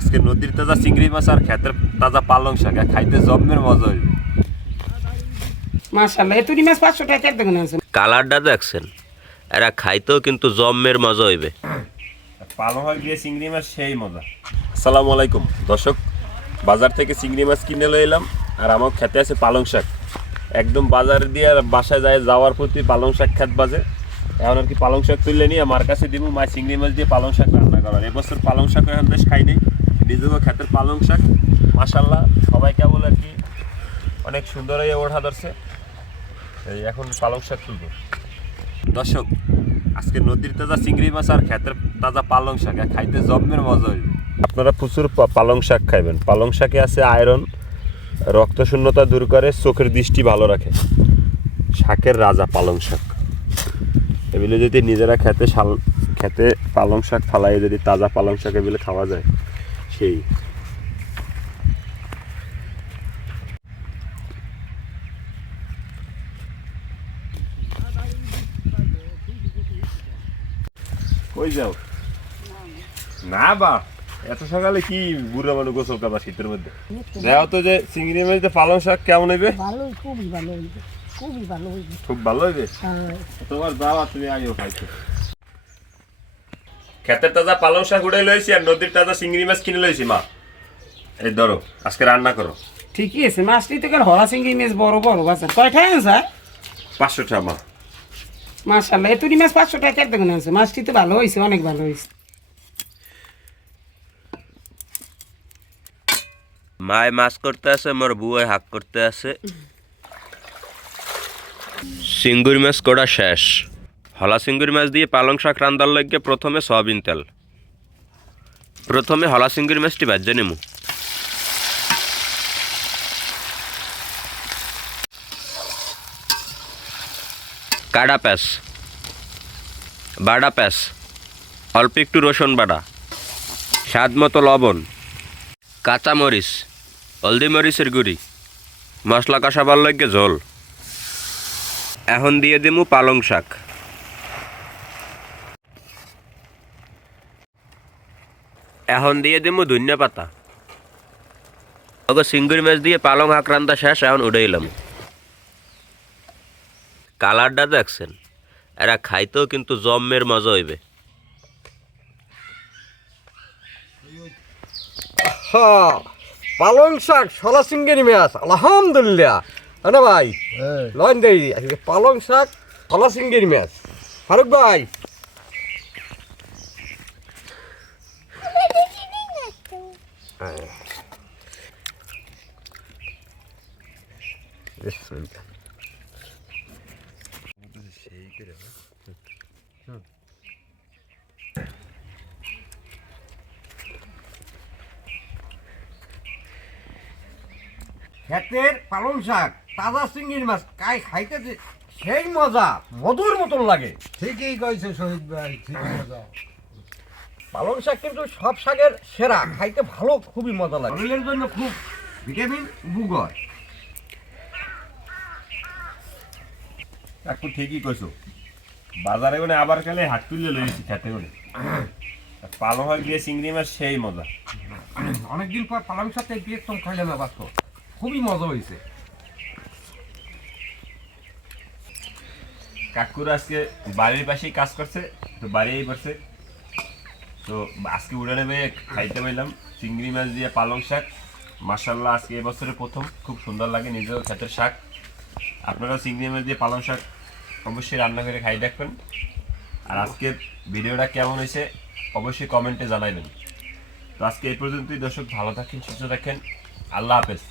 আজকে নদীর তাজা চিংড়ি মাছ আর ক্ষেতের তাজা পালং শাক আর খাইতে জন্মের মজা হইবে মাছ আছে কালারটা দেখছেন এরা খাইতেও কিন্তু জম্মের মজা হইবে। পালং শাক দিয়ে চিংড়ি মাছ সেই মজা। আসসালামু আলাইকুম। দর্শক বাজার থেকে চিংড়ি মাছ কিনে এলাম আর আমার খেতে আছে পালং শাক। একদম বাজার দিয়ে আর বাসায় যায় যাওয়ার প্রতি পালং শাক খেত বাজে। এখন আর কি পালং শাক তুললে নিয়ে আমার কাছে দিব মা চিংড়ি মাছ দিয়ে পালং শাক রান্না করার। এবছর পালং শাক এখন বেশ খাই নেই। নিজেও খেতের পালং শাক। মাসাল্লাহ সবাই কেবল আর কি অনেক সুন্দর হয়ে ওঠা ধরছে। এই এখন পালং শাক তুলবো। দর্শক, আজকে নদীর তাজা চিংড়ি মাছ আর ক্ষেতের তাজা পালং শাক খাইতে জন্মের মজা হইবে। আপনারা প্রচুর পালং শাক খাইবেন। পালং শাকে আছে আয়রন রক্ত শূন্যতা দূর করে চোখের দৃষ্টি ভালো রাখে। শাকের রাজা পালং শাক। এগুলো যদি নিজেরা খেতে শাল খেতে পালং শাক ফালাই যদি তাজা পালং শাক এগুলো খাওয়া যায় সেই। কই যাও? না বা এত সকালে কি বুড়া মানুষ গোসল করবা শীতের মধ্যে? দেখো তো যে চিংড়ি মাছ পালং শাক কেমন হইবে? ভালো খুবই ভালো হইবে খুবই ভালো হইবে। খুব ভালো হইবে? তোমার দাওয়া তুমি আইও খাইতে ক্ষেতের তাজা পালং শাক উড়ে লইছি আর নদীর তাজা চিংড়ি মাছ কিনে লইছি মা। এই ধরো আজকে রান্না করো। ঠিকই আছে মাছটি তো কাল হলা চিংড়ি মাছ বড় বড় বাচ্চা কয়টা আছে পাঁচশো টাকা মা। মাশাল্লাহ এ তুরি মাছ পাঁচশো টাকা দেখুন আছে মাছটি তো ভালো হয়েছে অনেক ভালো হয়েছে মায় মাছ করতে আছে মোর বুয়ে হাক করতে আছে। সিঙ্গুরি মাছ করা শেষ। হলা সিঙ্গুরি মাছ দিয়ে পালং শাক রান্দার লাগে প্রথমে সয়াবিন তেল। প্রথমে হলা সিঙ্গুরি মাছটি ভাজ্যে নেমু। কাডা প্যাস। বাডা প্যাস। অল্প একটু রসুন বাটা স্বাদ মতো লবণ। কাঁচা মরিচ। হলদি মরিচের গুঁড়ি। মশলা কষাবার লাগে ঝোল। এখন দিয়ে দিমু পালং শাক। এখন দিয়ে দিমু ধনিয়া পাতা। ওকে সিঙ্গুরি মাছ দিয়ে পালং শাক রান্দা শেষ এখন উঠে এলাম কালারটা দেখছেন? এরা খাইতেও কিন্তু জম্মের মজা হইবে। হ্যাঁ পালং শাক সলা সিঙ্গেরি মাছ আলহামদুলিল্লাহ। না ভাই? লন দেই আজকে পালং শাক সলা সিঙ্গেরি মাছ। ফারুক ভাই ক্ষেতের পালং শাক তাজা চিংড়ির মাছ কাই খাইতে সেই মজা মধুর মতন লাগে ঠিকই কইছে শহীদ ভাই ঠিক কথা পালং শাক কিন্তু সব শাকের সেরা খাইতে ভালো খুবই মজা লাগে। শরীরের জন্য খুব ভিটামিন বুগর একটু ঠিকই কইছো। বাজারে মানে আবার কালে হাট তুললে লইছি খেতে করে পালং শাক দিয়ে চিংড়ি মাছ সেই মজা। অনেকদিন পর পালং শাক এই একদম খাইলাম না বাস্তব খুবই মজা হয়েছে কাকুর আজকে বাড়ির পাশেই কাজ করছে তো বাড়িই করছে তো আজকে উড়ানে নেবে খাইতে পাইলাম চিংড়ি মাছ দিয়ে পালং শাক। মার্শাল্লাহ আজকে এবছরের প্রথম। খুব সুন্দর লাগে নিজের ক্ষেতের শাক। আপনারা চিংড়ি মাছ দিয়ে পালং শাক অবশ্যই রান্না করে খাই দেখবেন। আর আজকের ভিডিওটা কেমন হয়েছে অবশ্যই কমেন্টে জানাইবেন। তো আজকে এই পর্যন্তই। দর্শক, ভালো থাকেন, সুস্থ থাকেন। আল্লাহ হাফেজ।